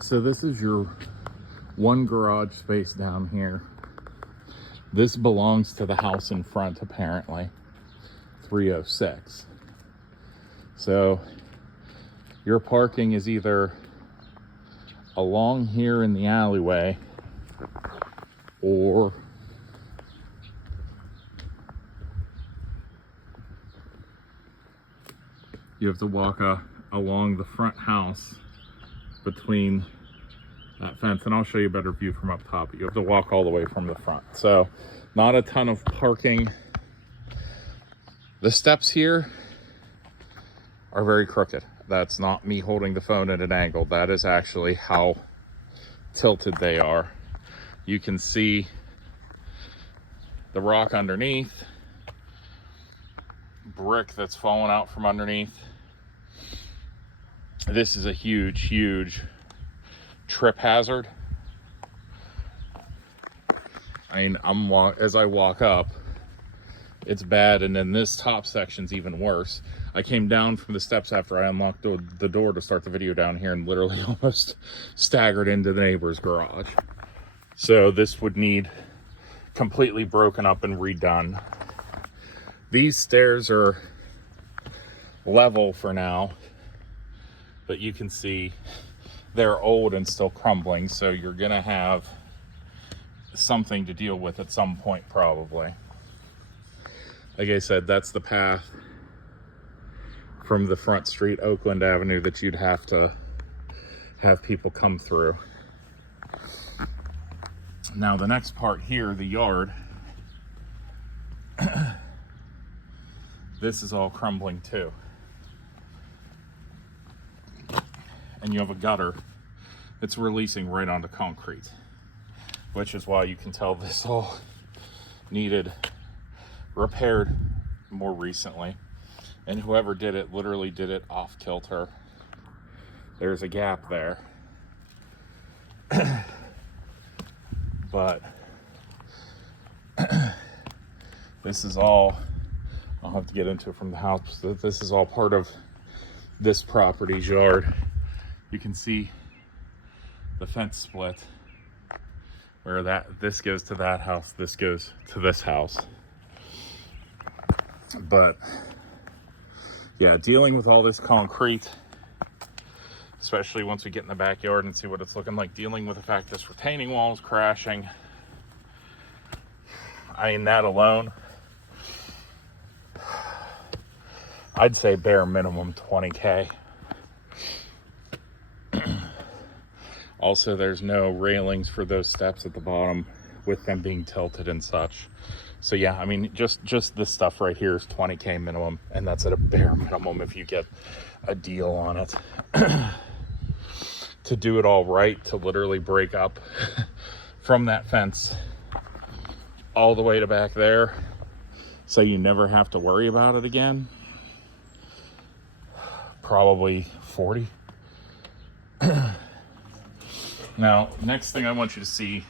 So this is your one garage space down here. This belongs to the house in front, apparently, 306. So your parking is either along here in the alleyway or you have to walk along the front house between that fence, and I'll show you a better view from up top. You have to walk all the way from the front. So not a ton of parking. The steps here are very crooked. That's not me holding the phone at an angle. That is actually how tilted they are. You can see the rock underneath, brick that's fallen out from underneath. This is a huge trip hazard. I mean, as I walk up, it's bad, and then this top section's even worse. I came down from the steps after I unlocked the door to start the video down here and literally almost staggered into the neighbor's garage. So this would need completely broken up and redone. These stairs are level for now, but you can see they're old and still crumbling, so you're gonna have something to deal with at some point probably. Like I said, that's the path from the front street, Oakland Avenue, that you'd have to have people come through. Now the next part here, the yard, this is all crumbling too. And you have a gutter that's releasing right onto concrete, which is why you can tell this all needed repaired more recently. And whoever did it literally did it off kilter. There's a gap there. But this is all, I'll have to get into it from the house, but this is all part of this property's yard. You can see the fence split where this goes to that house, this goes to this house. But yeah, dealing with all this concrete, especially once we get in the backyard and see what it's looking like, dealing with the fact this retaining wall is crashing. I mean, that alone, I'd say bare minimum 20K. Also, there's no railings for those steps at the bottom with them being tilted and such. So yeah, I mean, just this stuff right here is 20K minimum, and that's at a bare minimum if you get a deal on it. To do it all right, to literally break up from that fence all the way to back there, so you never have to worry about it again, probably 40. Now, next thing I want you to see,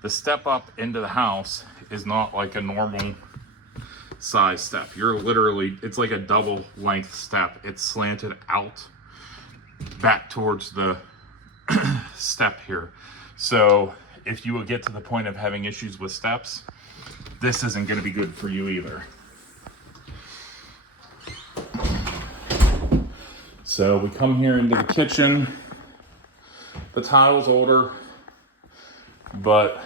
the step up into the house is not like a normal size step. You're literally, it's like a double length step. It's slanted out back towards the step here. So if you will get to the point of having issues with steps, this isn't going to be good for you either. So we come here into the kitchen. The tile's older, but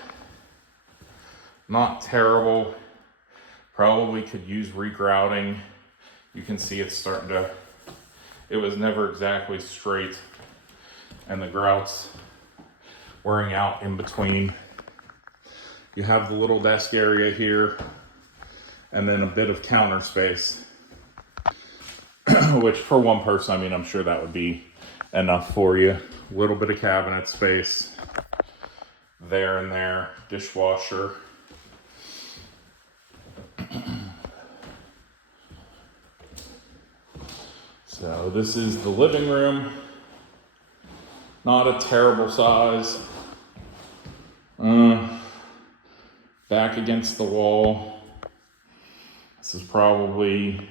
not terrible. Probably could use regrouting. You can see it's starting to, it was never exactly straight, and the grout's wearing out in between. You have the little desk area here, and then a bit of counter space, which for one person, I mean, I'm sure that would be enough for you. A little bit of cabinet space there and there, dishwasher. So this is the living room. Not a terrible size. Back against the wall. This is probably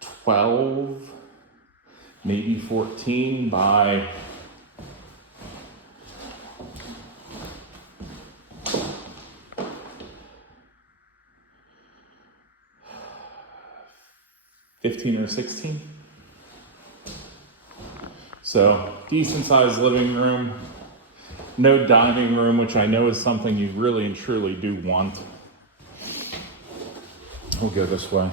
12, maybe 14 by 15 or 16. So decent sized living room, no dining room, which I know is something you really and truly do want. We'll go this way.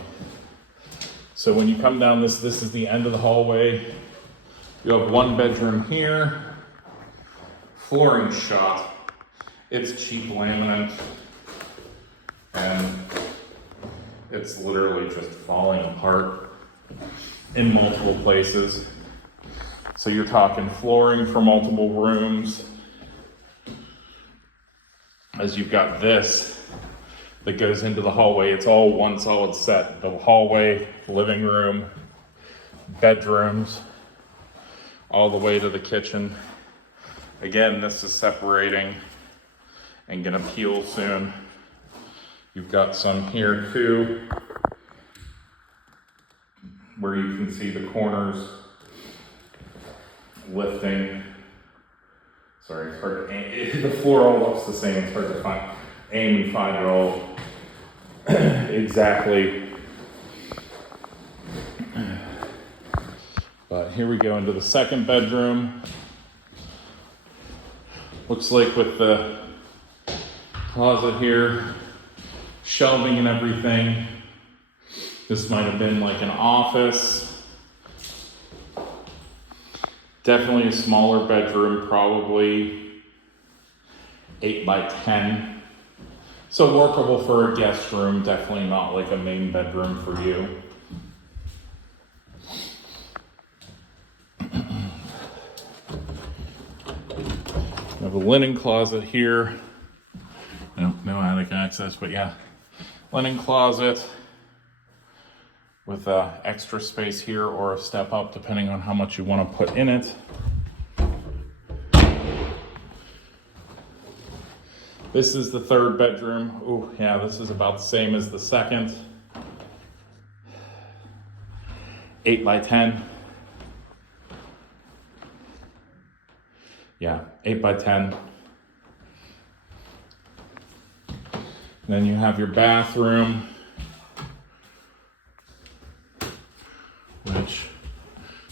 So when you come down this is the end of the hallway. You have one bedroom here, flooring shot. It's cheap laminate, and it's literally just falling apart in multiple places. So you're talking flooring for multiple rooms. As you've got this that goes into the hallway, it's all one solid set. The hallway, living room, bedrooms, all the way to the kitchen. Again, this is separating and gonna peel soon. You've got some here too, where you can see the corners lifting. Sorry, it's hard to the floor all looks the same. It's hard to aim and find it all exactly. But here we go into the second bedroom. Looks like with the closet here, shelving and everything, this might have been like an office. Definitely a smaller bedroom, probably 8 by 10. So workable for a guest room, definitely not like a main bedroom for you. We have a linen closet here. No attic access, but yeah, linen closet with extra space here or a step up depending on how much you want to put in it. This is the third bedroom. Oh yeah, this is about the same as the second. 8 by 10. Yeah, 8 by 10. Then you have your bathroom, which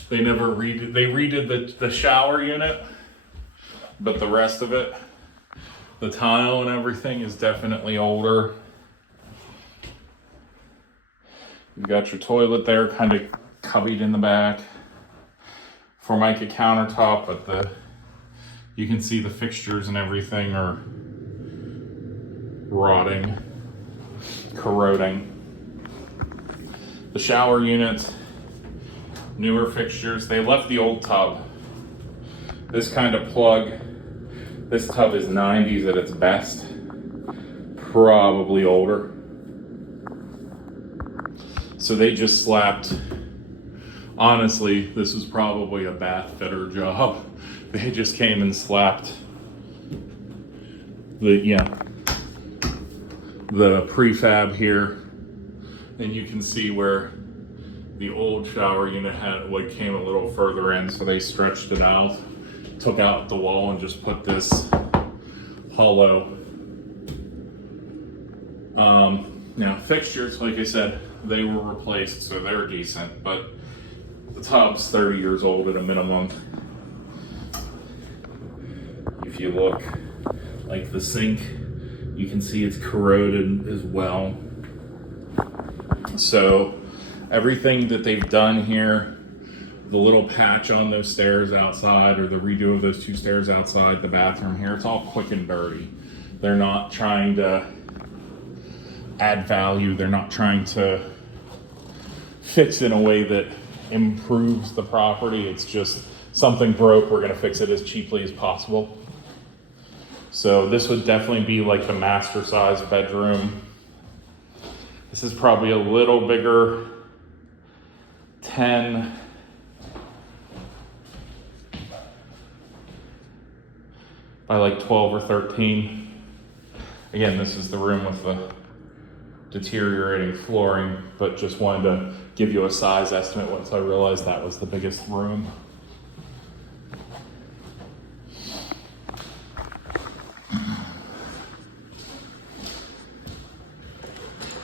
they never redid. They redid the shower unit, but the rest of it, the tile and everything, is definitely older. You've got your toilet there, kind of cubbied in the back. Formica countertop, but you can see the fixtures and everything are rotting, corroding. The shower unit, newer fixtures. They left the old tub. This kind of plug, this tub is 90s at its best, probably older. So they just slapped, honestly, this was probably a bath fitter job. They just came and slapped the prefab here, and you can see where the old shower unit came a little further in, so they stretched it out, took out the wall, and just put this hollow. Now fixtures, like I said, they were replaced, so they're decent, but the tub's 30 years old at a minimum. If you look, like the sink, you can see it's corroded as well. So everything that they've done here, the little patch on those stairs outside, or the redo of those 2 stairs outside the bathroom here, it's all quick and dirty. They're not trying to add value. They're not trying to fix in a way that improves the property. It's just something broke, we're gonna fix it as cheaply as possible. So this would definitely be like the master size bedroom. This is probably a little bigger, 10 by like 12 or 13. Again, this is the room with the deteriorating flooring, but just wanted to give you a size estimate once I realized that was the biggest room.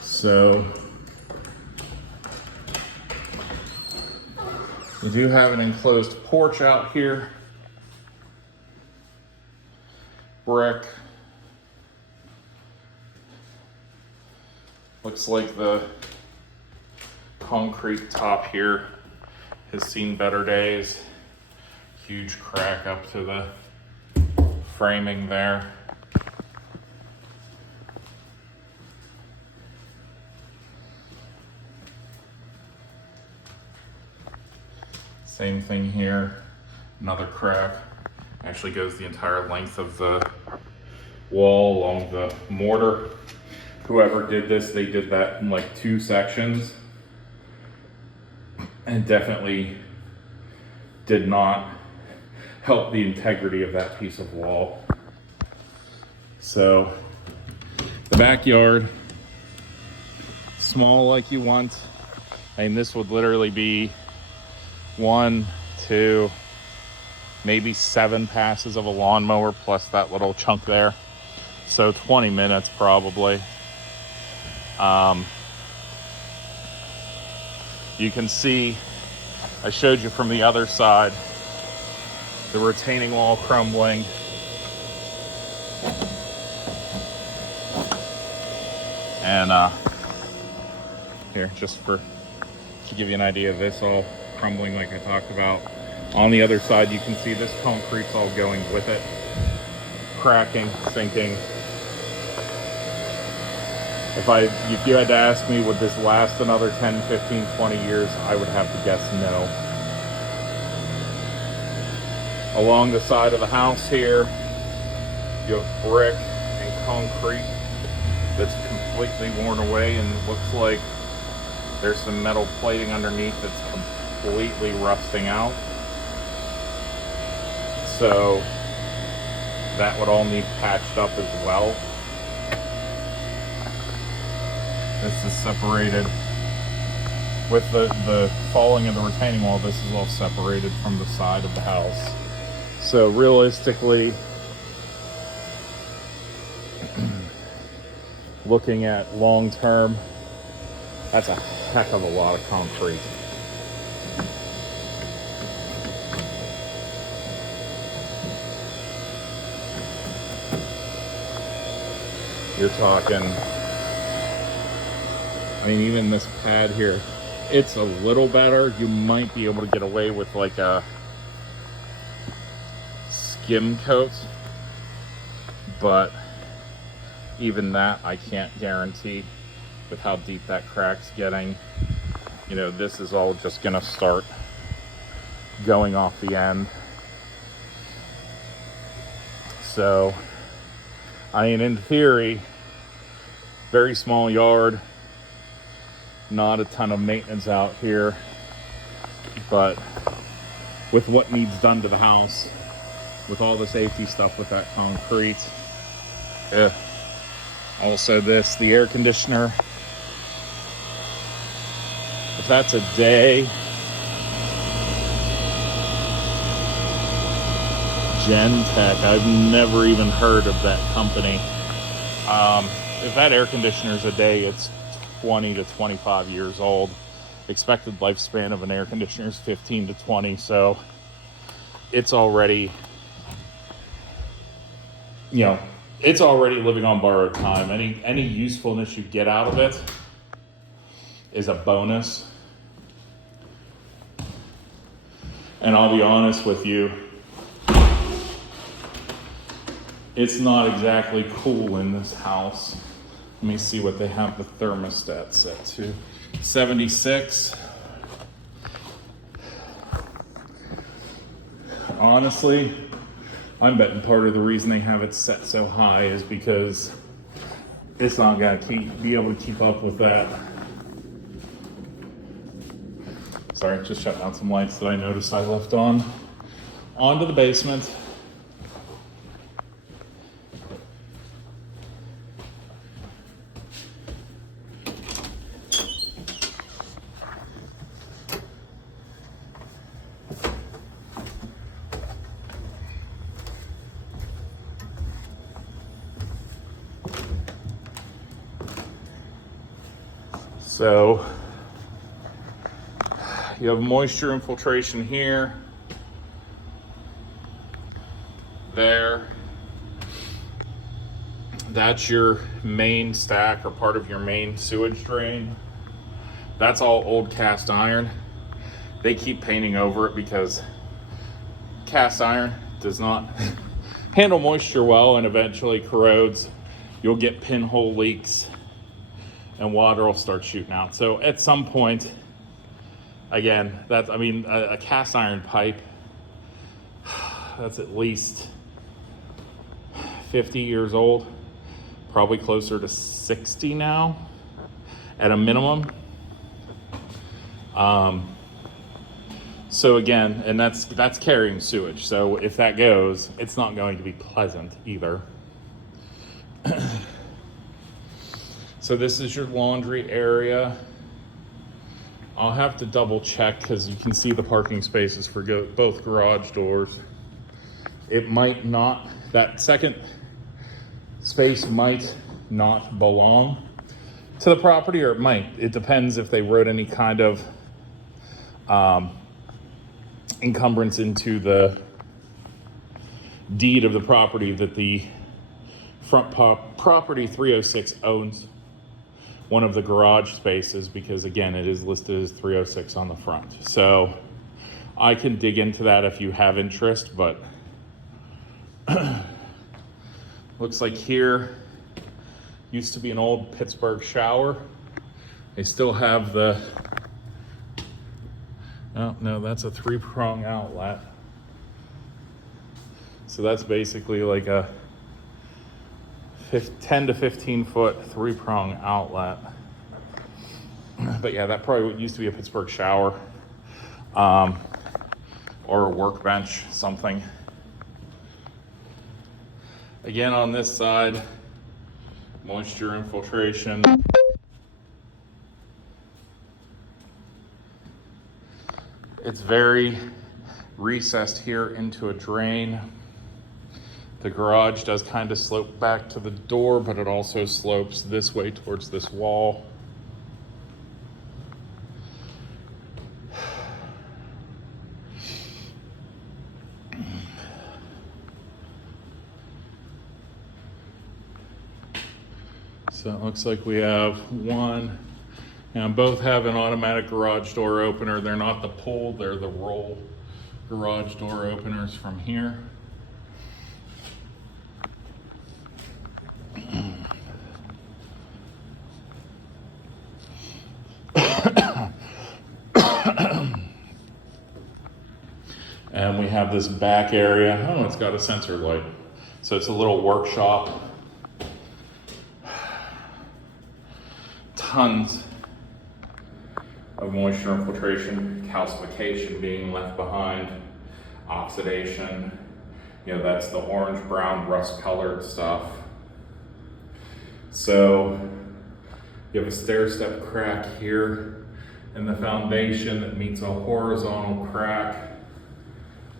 So You do have an enclosed porch out here. Brick. Looks like the concrete top here has seen better days. Huge crack up to the framing there. Same thing here, another crack. Actually goes the entire length of the wall along the mortar. Whoever did this, they did that in like 2 sections and definitely did not help the integrity of that piece of wall. So the backyard, small like you want. I mean, this would literally be 1, 2, maybe 7 passes of a lawnmower plus that little chunk there. So 20 minutes probably. You can see, I showed you from the other side, the retaining wall crumbling. And here, just to give you an idea of this all crumbling like I talked about. On the other side, you can see this concrete's all going with it. Cracking, sinking. If you had to ask me, would this last another 10, 15, 20 years, I would have to guess no. Along the side of the house here, you have brick and concrete that's completely worn away, and it looks like there's some metal plating underneath that's completely rusting out. So that would all need patched up as well. This is separated with the falling of the retaining wall. This is all separated from the side of the house. So realistically, looking at long term, that's a heck of a lot of concrete. You're talking, I mean, even this pad here, it's a little better. You might be able to get away with like a skim coat, but even that I can't guarantee with how deep that crack's getting. You know, this is all just gonna start going off the end. So, I mean, in theory, very small yard, not a ton of maintenance out here, but with what needs done to the house, with all the safety stuff with that concrete, also this, the air conditioner, if that's a day, Gentech, I've never even heard of that company. If that air conditioner is a day, it's 20 to 25 years old. Expected lifespan of an air conditioner is 15 to 20, so it's already, you know, it's already living on borrowed time. Any usefulness you get out of it is a bonus. And I'll be honest with you, it's not exactly cool in this house. Let me see what they have the thermostat set to. 76. Honestly, I'm betting part of the reason they have it set so high is because it's not gonna be able to keep up with that. Sorry, just shutting out some lights that I noticed I left on. On to the basement. So, You have moisture infiltration here, there. That's your main stack or part of your main sewage drain. That's all old cast iron. They keep painting over it because cast iron does not handle moisture well and eventually corrodes. You'll get pinhole leaks and water will start shooting out. So at some point, again, a cast iron pipe, that's at least 50 years old, probably closer to 60 now at a minimum. So again, and that's carrying sewage. So if that goes, it's not going to be pleasant either. So this is your laundry area. I'll have to double check because you can see the parking spaces for both garage doors. It might not, that second space might not belong to the property, or it might. It depends if they wrote any kind of encumbrance into the deed of the property that the front property 306 owns one of the garage spaces, because again, it is listed as 306 on the front. So I can dig into that if you have interest, but looks like here used to be an old Pittsburgh shower. They still have the, oh no, that's a 3-prong outlet. So that's basically like a 10 to 15 foot 3-prong outlet. But yeah, that probably used to be a Pittsburgh shower, or a workbench, something. Again, on this side, moisture infiltration. It's very recessed here into a drain. The garage does kind of slope back to the door, but it also slopes this way towards this wall. So it looks like we have one, and both have an automatic garage door opener. They're not the pull, they're the roll garage door openers from here. And we have this back area. Oh, it's got a sensor light. So it's a little workshop. Tons of moisture infiltration, calcification being left behind, oxidation. You know, that's the orange, brown, rust colored stuff. So you have a stair step crack here in the foundation that meets a horizontal crack.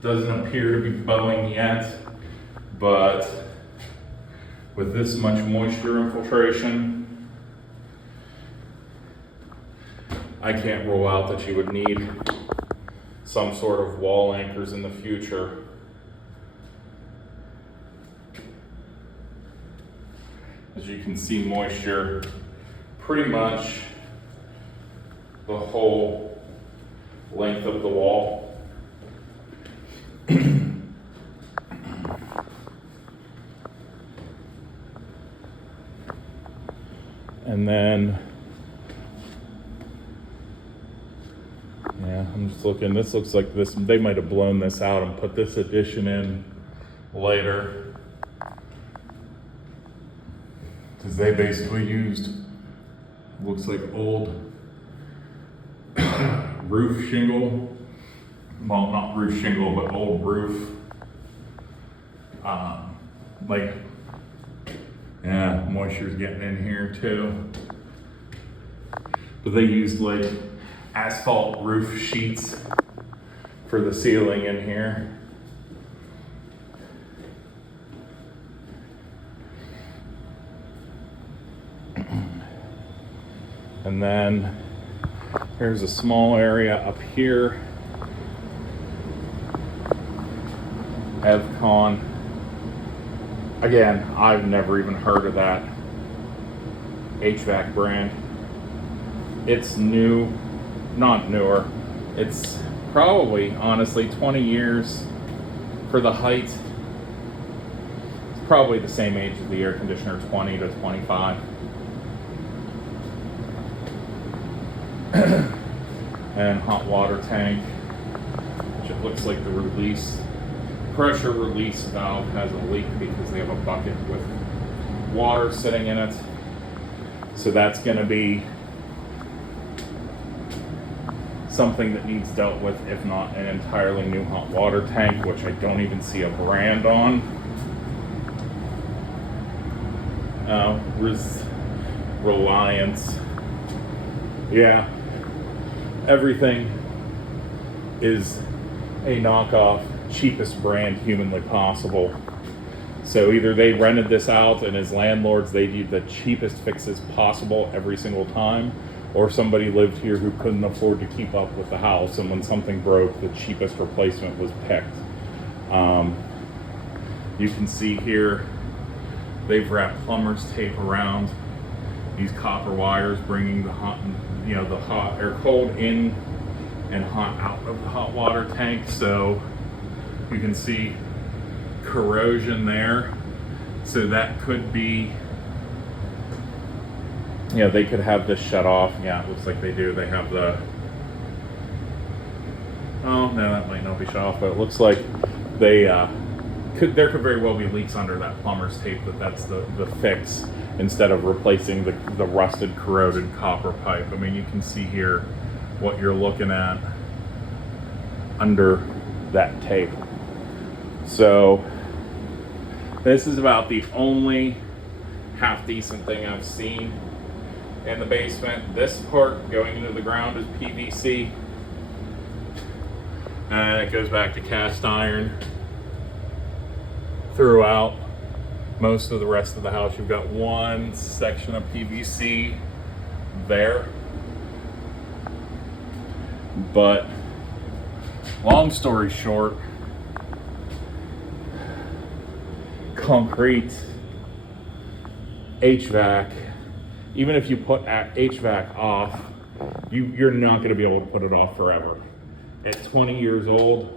Doesn't appear to be bowing yet, but with this much moisture infiltration, I can't rule out that you would need some sort of wall anchors in the future. As you can see, moisture pretty much the whole length of the wall. And then, yeah, I'm just looking, this looks like this, they might have blown this out and put this addition in later. Because they basically used, looks like old roof shingle. Well, not roof shingle, but old roof. Like, yeah, moisture's getting in here too. But they used like asphalt roof sheets for the ceiling in here. And then Here's a small area up here. Evcon. Again, I've never even heard of that HVAC brand. It's new, not newer. It's probably, honestly, 20 years for the height. It's probably the same age as the air conditioner, 20 to 25. And hot water tank, which it looks like the pressure release valve has a leak because they have a bucket with water sitting in it. So that's going to be something that needs dealt with, if not an entirely new hot water tank, which I don't even see a brand on. Reliance. Yeah, everything is a knockoff, cheapest brand humanly possible. So either they rented this out and as landlords they did the cheapest fixes possible every single time, or somebody lived here who couldn't afford to keep up with the house, and when something broke, the cheapest replacement was picked. You can see here they've wrapped plumber's tape around these copper wires, bringing the hot, the hot or cold in and hot out of the hot water tank. So you can see corrosion there. So that could be, they could have this shut off. Yeah, it looks like they do. They have the, oh no, that might not be shut off, but it looks like they there could very well be leaks under that plumber's tape. That's the fix, instead of replacing the rusted, corroded copper pipe. I mean, you can see here what you're looking at under that tape. So this is about the only half decent thing I've seen in the basement. This part going into the ground is PVC, and it goes back to cast iron throughout. Most of the rest of the house, you've got one section of PVC there. But long story short, concrete, HVAC, even if you put HVAC off, you're not going to be able to put it off forever. At 20 years old,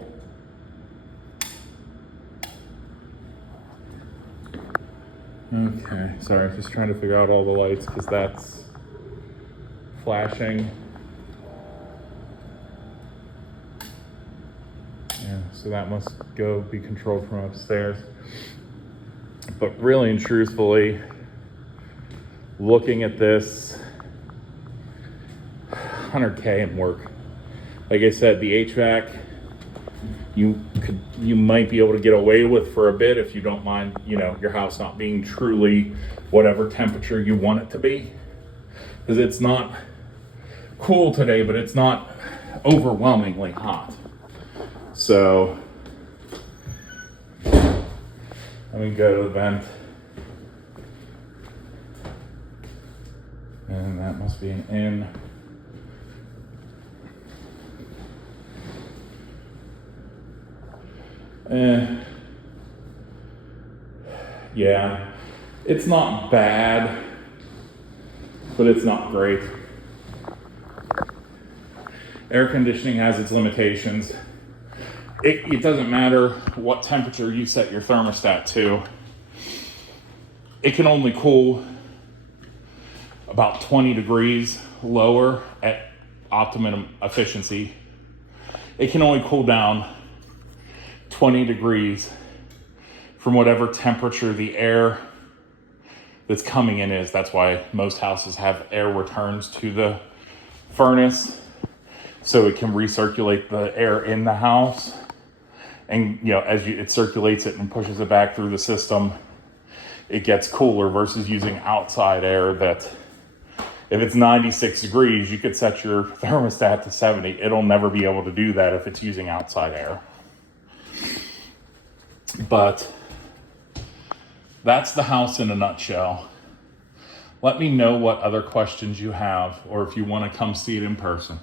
okay, sorry, I'm just trying to figure out all the lights because that's flashing. Yeah, so that must be controlled from upstairs. But really and truthfully, looking at this, 100K in work. Like I said, the HVAC, you might be able to get away with for a bit if you don't mind, your house not being truly whatever temperature you want it to be. Because it's not cool today, but it's not overwhelmingly hot. So let me go to the vent. And that must be an in. Yeah, it's not bad, but it's not great. Air conditioning has its limitations. It doesn't matter what temperature you set your thermostat to. It can only cool about 20 degrees lower at optimum efficiency. It can only cool down 20 degrees from whatever temperature the air that's coming in is. That's why most houses have air returns to the furnace, so it can recirculate the air in the house. And as it circulates it and pushes it back through the system, it gets cooler, versus using outside air that, if it's 96 degrees, you could set your thermostat to 70. It'll never be able to do that if it's using outside air. But that's the house in a nutshell. Let me know what other questions you have, or if you want to come see it in person.